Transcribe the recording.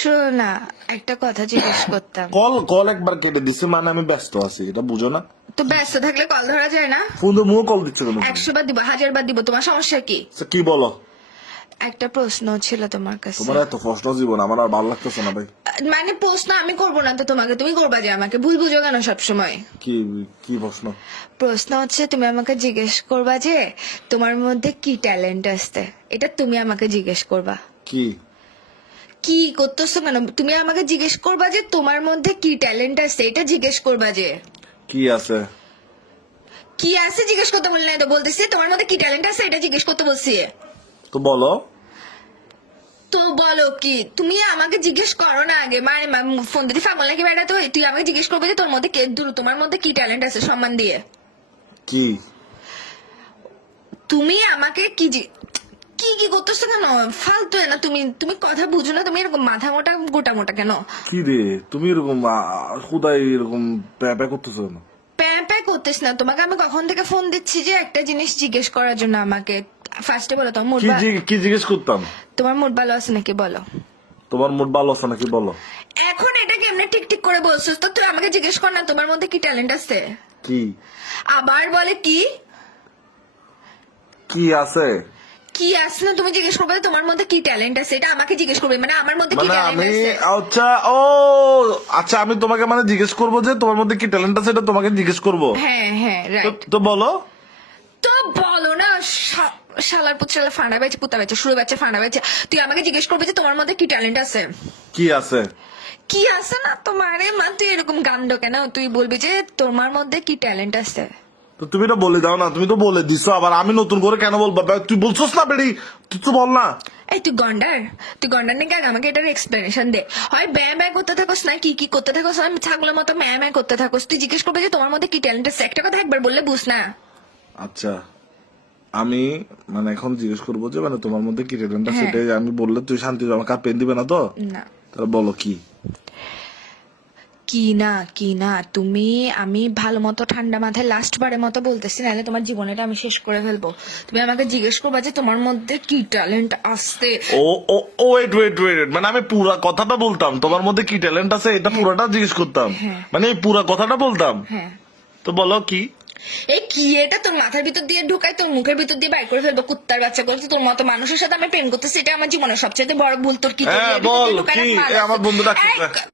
শোনো না, একটা কথা জিজ্ঞেস করতাম। কল কল একবার কেটে দিচ্ছে, মানে আমি ব্যস্ত আছি, এটা বুঝো না? তো ব্যস্ত থাকলে কল ধরা যায় না? ফোন তো মুখ কল দিচ্ছে কেন? 100 বার দিব, 1000 বার দিব, তোমার সমস্যা কি? আচ্ছা, কি বলো? একটা প্রশ্ন ছিল তোমার কাছে। তোমার এত কষ্ট জীবন আমার আর ভালো লাগতেছে না ভাই। মানে প্রশ্ন আমি করবো না তো তোমাকে, তুমি করবা যে আমাকে ভুল বুঝো কেন সবসময়? কি কি প্রশ্ন? প্রশ্ন হচ্ছে তুমি আমাকে জিজ্ঞেস করবা যে তোমার মধ্যে কি ট্যালেন্ট আছে, এটা তুমি আমাকে জিজ্ঞেস করবা। কি কি করতেছো কেন? তুমি আমাকে জিজ্ঞেস করবা যে তোমার মধ্যে কি ট্যালেন্ট আছে, এটা জিজ্ঞেস করবা যে কি আছে? কি আছে জিজ্ঞেস করতে বললে না তো, বলতেছি তোমার মধ্যে কি ট্যালেন্ট আছে এটা জিজ্ঞেস করতে বলছি। তো বলো। তো বলো কি? তুমি আমাকে জিজ্ঞেস করো না আগে, মানে ফোন দিতে ফাগল নাকি বেড়া? তো তুই আমাকে জিজ্ঞেস করবি যে তোর মধ্যে তোমার মধ্যে কি ট্যালেন্ট আছে, সম্মান দিয়ে। কি তুমি আমাকে কি কি কি করতেছো কেন? ফালতু না, তুমি তুমি কথা বুঝো না, তুমি এরকম মাথা মোটা গোটা মোটা কেন? কি রে তুমি এরকম খুদাই এরকম প্যাপা করতেছো কেন? প্যাঁ প্যাঁ করতেছ না, তোমাকে আমি কখন থেকে ফোন দিচ্ছি যে একটা জিনিস জিজ্ঞেস করার জন্য আমাকে। ফার্স্টে বলো তোমার মুড, কি জিজ্ঞেস করতাম? তোমার মুড ভালো আছে নাকি বলো। তোমার মুড ভালো আছে নাকি বলো। এখন এটা কেমনে ঠিক ঠিক করে বলছিস? তো তুই আমাকে জিজ্ঞেস কর না তোমার মধ্যে কি ট্যালেন্ট আছে। কি আবার বলে কি কি আছে? কি আছে না, তুমি জিজ্ঞেস করবে তোমার মধ্যে কি ট্যালেন্ট আছে, এটা আমাকে জিজ্ঞেস করবে, মানে আমার মধ্যে কি মানে ট্যালেন্ট আমি আছে। আচ্ছা ও আচ্ছা, আমি তোমাকে মানে জিজ্ঞেস করবো যে তোমার মধ্যে কি ট্যালেন্ট আছে, এটা তোমাকে জিজ্ঞেস করবো। হ্যাঁ হ্যাঁ রাইট। তো বলো। তো বলো না, শালার পুত শালা ফাঁড়া বেচে পুতা বেচে শুরু বেচে ফাঁড়া বেচে, তুই আমাকে জিজ্ঞেস করবি যে তোমার মধ্যে কি ট্যালেন্ট আছে। কি আছে? কি আছে না তোমারে মা, তুই এরকম গান্ড কেন? তুই বলবি যে তোমার মধ্যে কি ট্যালেন্ট আছে। তো তুমি তো বলে দাও না, তুমি তো বলে দিছো, আবার আমি নতুন করে কেন বলবো? তুই বলছোস না বেড়ি, তুই তো বল না। এই তুই গন্ডার নাকি? আগে আমাকে এটার এক্সপ্লেনেশন দে। হয় ব্যাঁ ব্যাঁ করতে থাকোস না কি কি করতে থাকোস, আমি ছাগলের মতো ম্যাঁ ম্যাঁ করতে থাকোস। তুই জিজ্ঞেস করবি যে তোমার মধ্যে কি ট্যালেন্ট আছে, একটা কথা একবার বললে বুঝ না। আচ্ছা, আমি মানে এখন জিজ্ঞেস করবো যে মানে তোমার মধ্যে কি ট্যালেন্ট আছে, হ্যাঁ। সেটাই আমি বললে তুই শান্তি আমার কাপ পেন দিবে না তো? না তাহলে বলো কি। কি না তুমি, আমি ভালো মতো ঠান্ডা মাথায় লাস্ট বারের মতো বলতেছি, নাহলে তোমার জীবনটা আমি শেষ করে ফেলবো। তুমি আমাকে জিজ্ঞেস করবা যে তোমার মধ্যে কি ট্যালেন্ট আছে। ও ও ও ওয়েট ওয়েট ওয়েট, মানে আমি পুরা কথাটা বলতাম, তোমার মধ্যে কি ট্যালেন্ট আছে এটা পুরাটা জিজ্ঞেস করতাম, হ্যাঁ। মানে এই পুরা কথাটা বলতাম। হ্যাঁ। তো বলো কি। এই কি এটা তোর মাথার ভিতর দিয়ে ঢুকাই তোর মুখের ভিতর দিয়ে বাইর করে ফেলবো কুত্তার বাচ্চা করে। তোর মতো মানুষের সাথে আমি প্রেম করতেছি, এটা আমার জীবনের সবচেয়ে বড় ভুল। তোর কি তোর হ্যাঁ এর ভিতর দিয়ে বল ঢুকায় কি, রাখ, মাল আমার আছে। বন্ধু ডাকতেছে।